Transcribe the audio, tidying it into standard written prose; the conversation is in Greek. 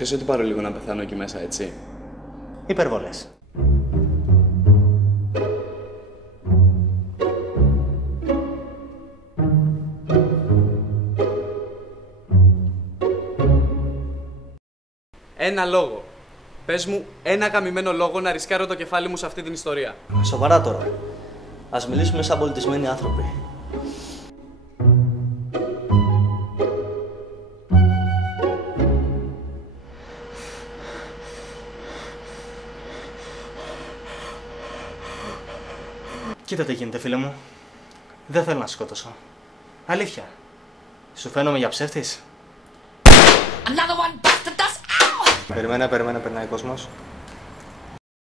Ξέρεις ότι πάρω λίγο να πεθάνω εκεί μέσα, έτσι. Υπερβολές. Ένα λόγο. Πες μου ένα γαμημένο λόγο να ρισκάρω το κεφάλι μου σε αυτή την ιστορία. Σοβαρά τώρα. Ας μιλήσουμε σαν πολιτισμένοι άνθρωποι. Κοίτα τι γίνεται, φίλε μου. Δεν θέλω να σε σκότωσω. Αλήθεια. Σου φαίνομαι για ψεύτης? Περιμένε, περνάει κόσμος.